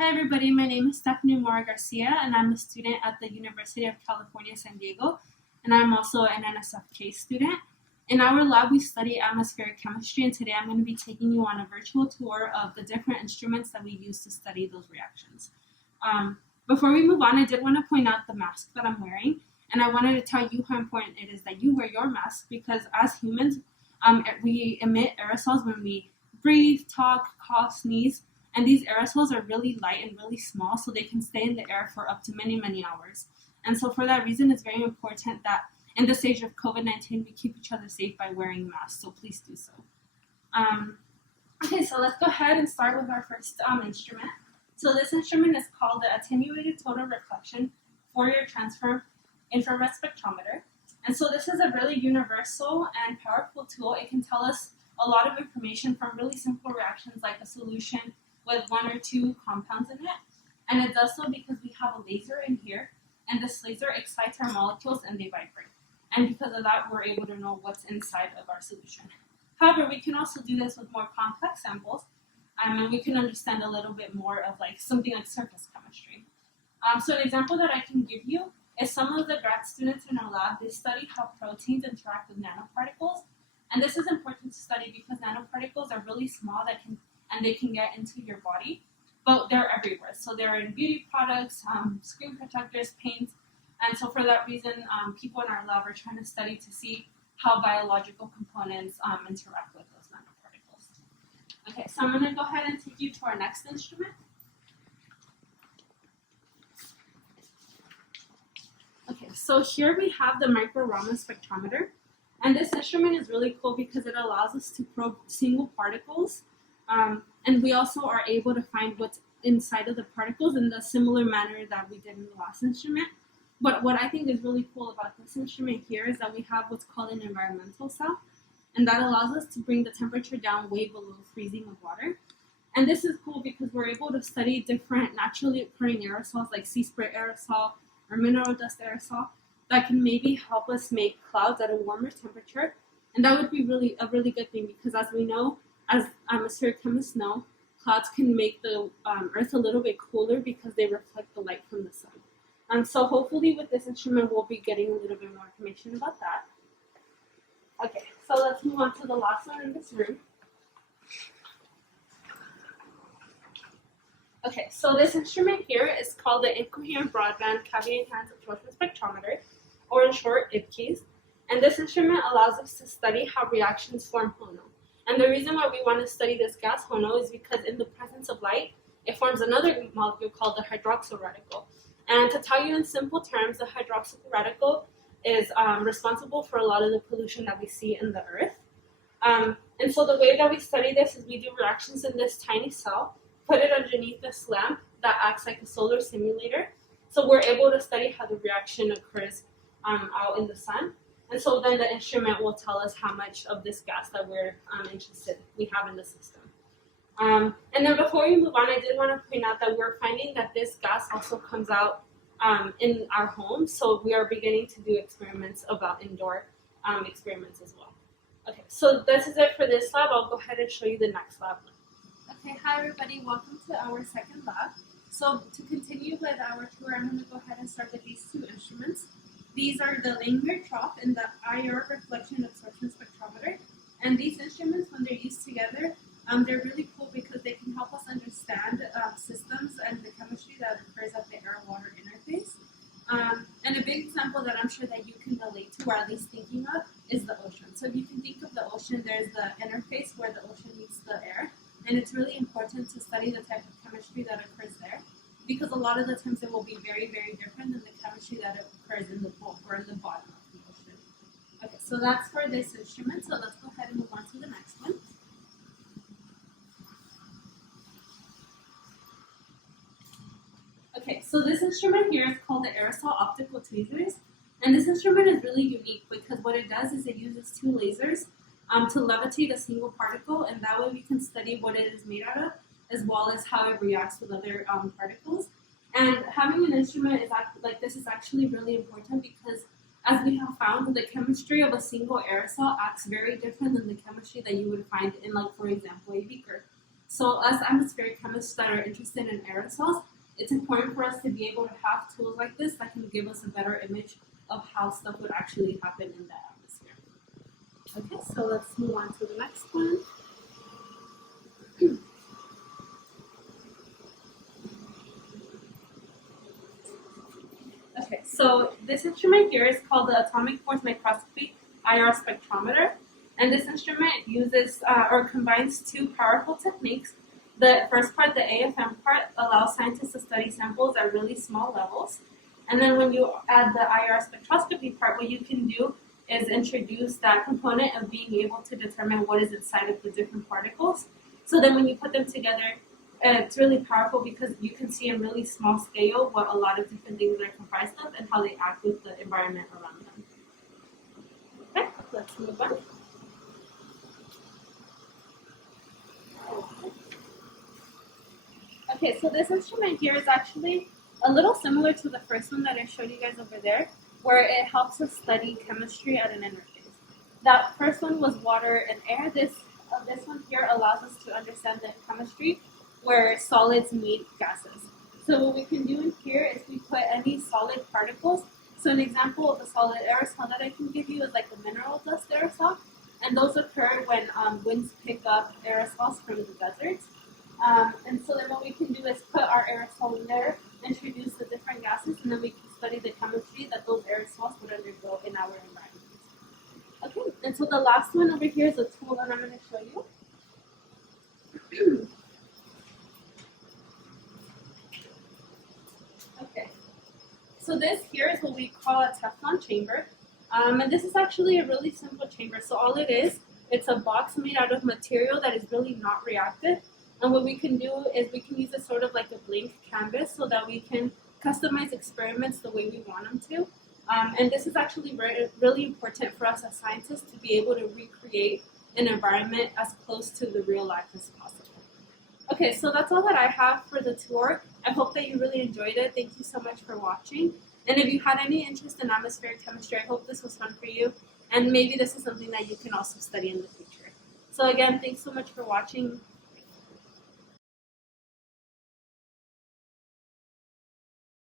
Hi everybody, my name is Stephanie Mora Garcia and I'm a student at the University of California, San Diego, and I'm also an NSF CAICE student. In our lab, we study atmospheric chemistry, and today I'm going to be taking you on a virtual tour of the different instruments that we use to study those reactions. Before we move on, I did want to point out the mask that I'm wearing, and I wanted to tell you how important it is that you wear your mask because as humans, we emit aerosols when we breathe, talk, cough, sneeze, and these aerosols are really light and really small, so they can stay in the air for up to many hours. And so for that reason, it's very important that in this age of COVID-19, we keep each other safe by wearing masks, so please do so. Okay, so let's go ahead and start with our first instrument. So this instrument is called the Attenuated Total Reflection Fourier Transform Infrared Spectrometer. And so this is a really universal and powerful tool. It can tell us a lot of information from really simple reactions like a solution with one or two compounds in it. And it does so because we have a laser in here, and this laser excites our molecules and they vibrate. And because of that, we're able to know what's inside of our solution. However, we can also do this with more complex samples, and we can understand a little bit more of like something like surface chemistry. So an example that I can give you is some of the grad students in our lab, they study how proteins interact with nanoparticles. And this is important to study because nanoparticles are really small and they can get into your body, but they're everywhere. So they're in beauty products, screen protectors, paints, and so for that reason, people in our lab are trying to study to see how biological components interact with those nanoparticles. Okay, so I'm going to go ahead and take you to our next instrument. Okay, so here we have the Microscopy-Infrared. And this instrument is really cool because it allows us to probe single particles, and we also are able to find what's inside of the particles in the similar manner that we did in the last instrument. But what I think is really cool about this instrument here is that we have what's called an environmental cell, and that allows us to bring the temperature down way below freezing of water. And this is cool because we're able to study different naturally occurring aerosols like sea spray aerosol or mineral dust aerosol that can maybe help us make clouds at a warmer temperature. And that would be a really good thing because as we know, as atmospheric chemists know, clouds can make the Earth a little bit cooler because they reflect the light from the sun. And so hopefully with this instrument, we'll be getting a little bit more information about that. Okay, so let's move on to the last one in this room. Okay, so this instrument here is called the Incoherent Broadband Cavity-Enhanced Absorption Spectrometer, or in short, IBCs. And this instrument allows us to study how reactions form HONO. And the reason why we want to study this gas HONO is because in the presence of light, it forms another molecule called the hydroxyl radical. And to tell you in simple terms, the hydroxyl radical is responsible for a lot of the pollution that we see in the Earth. And so the way that we study this is we do reactions in this tiny cell, put it underneath this lamp that acts like a solar simulator. So we're able to study how the reaction occurs out in the sun. And so then the instrument will tell us how much of this gas that we have in the system. And then before we move on, I did want to point out that we're finding that this gas also comes out in our homes. So we are beginning to do experiments about indoor experiments as well. Okay, so this is it for this lab. I'll go ahead and show you the next lab. Okay, hi everybody, welcome to our second lab. So to continue with our tour, I'm going to go ahead and start with these two instruments. These are the Langmuir Trough and the IR Reflection Absorption Spectrometer. And these instruments, when they're used together, they're really cool because they can help us understand systems and the chemistry that occurs at the air-water interface. And a big example that I'm sure that you can relate to, or at least thinking of, is the ocean. So if you can think of the ocean, there's the interface where the ocean meets the air. And it's really important to study the type of chemistry that occurs there, because a lot of the times it will be very different than the chemistry that occurs in the bulk or in the bottom of the ocean. Okay, so that's for this instrument. So let's go ahead and move on to the next one. Okay, so this instrument here is called the aerosol optical tweezers. And this instrument is really unique because what it does is it uses two lasers to levitate a single particle, and that way we can study what it is made out of, as well as how it reacts with other particles. And having an instrument like this is actually really important because, as we have found, the chemistry of a single aerosol acts very different than the chemistry that you would find in, like, for example, a beaker. So us atmospheric chemists that are interested in aerosols, it's important for us to be able to have tools like this that can give us a better image of how stuff would actually happen in the atmosphere. Okay, so let's move on to the next one. Okay, so this instrument here is called the Atomic Force Microscopy IR Spectrometer. And this instrument uses or combines two powerful techniques. The first part, the AFM part, allows scientists to study samples at really small levels. And then when you add the IR spectroscopy part, what you can do is introduce that component of being able to determine what is inside of the different particles. So then when you put them together, it's really powerful because you can see in really small scale what a lot of different things are comprised of and how they act with the environment around them. Okay, let's move on. Okay, so this instrument here is actually a little similar to the first one that I showed you guys over there, where it helps us study chemistry at an interface. That first one was water and air. This one here allows us to understand the chemistry where solids meet gases. So what we can do in here is we put any solid particles. So an example of a solid aerosol that I can give you is like a mineral dust aerosol, and those occur when winds pick up aerosols from the deserts. And so then what we can do is put our aerosol in there, introduce the different gases, and then we can study the chemistry that those aerosols would undergo in our environment. Okay, and so the last one over here is a tool that I'm going to show you. Okay, so this here is what we call a Teflon chamber. And this is actually a really simple chamber. So all it is, it's a box made out of material that is really not reactive. And what we can do is we can use it sort of like a blank canvas so that we can customize experiments the way we want them to. And this is actually really important for us as scientists to be able to recreate an environment as close to the real life as possible. Okay, so that's all that I have for the tour. I hope that you really enjoyed it. Thank you so much for watching. And if you had any interest in atmospheric chemistry, I hope this was fun for you. And maybe this is something that you can also study in the future. So again, thanks so much for watching.